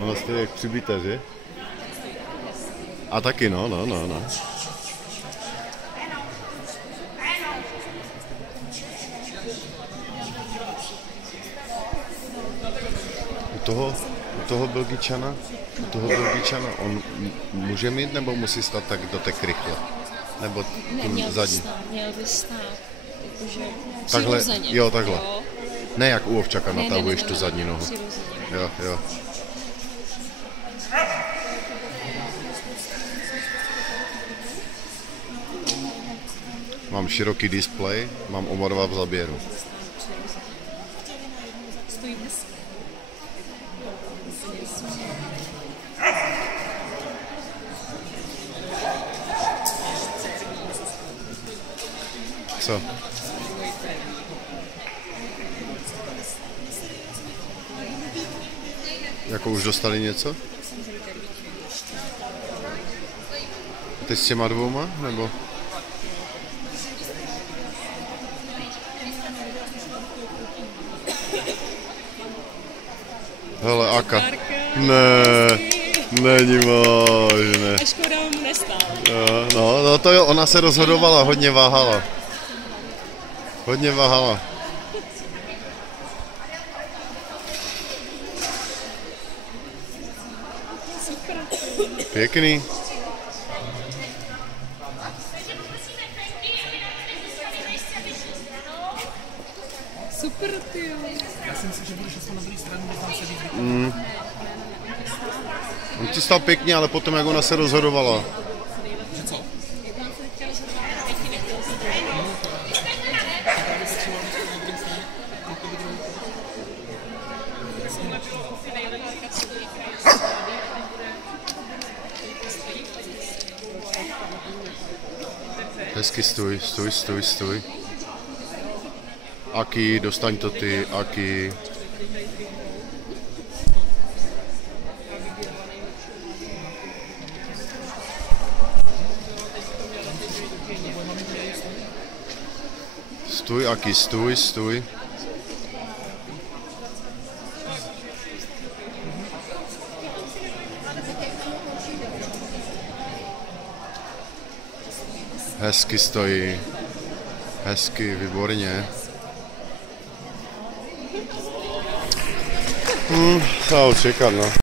Ono stojí jak přibité, že? A taky, no. U toho Belgičana, on může mít, nebo musí stát tak do tak rychle? Nebo tím zadní? Měl by stát, jakože Takhle, přirozeně. jo, takhle. Jo. Ne jak u ovčaka, natahuješ tu zadní nohu. Přirozeně. Jo. Mám široký displej, mám oba dva v zaběru. Stojí hezky. Co? Jako už dostali něco? Teď s těma dvouma, nebo? Hele, Aka. Ne, není možné. A škoda mu nestál. No to jo, ona se rozhodovala, hodně váhala. Super. Pěkný. Super, ty. Já si myslím, že budeš aspoň na druhé straně, kde tam se víc. On ti stál pěkně, ale potom jak ona se rozhodovala. Že co? Hezky stůj. Aki, dostaň to ty, Aki. Stůj, Aki, stůj. Hezky stojí. Hezky, výborně. Co čekat, no.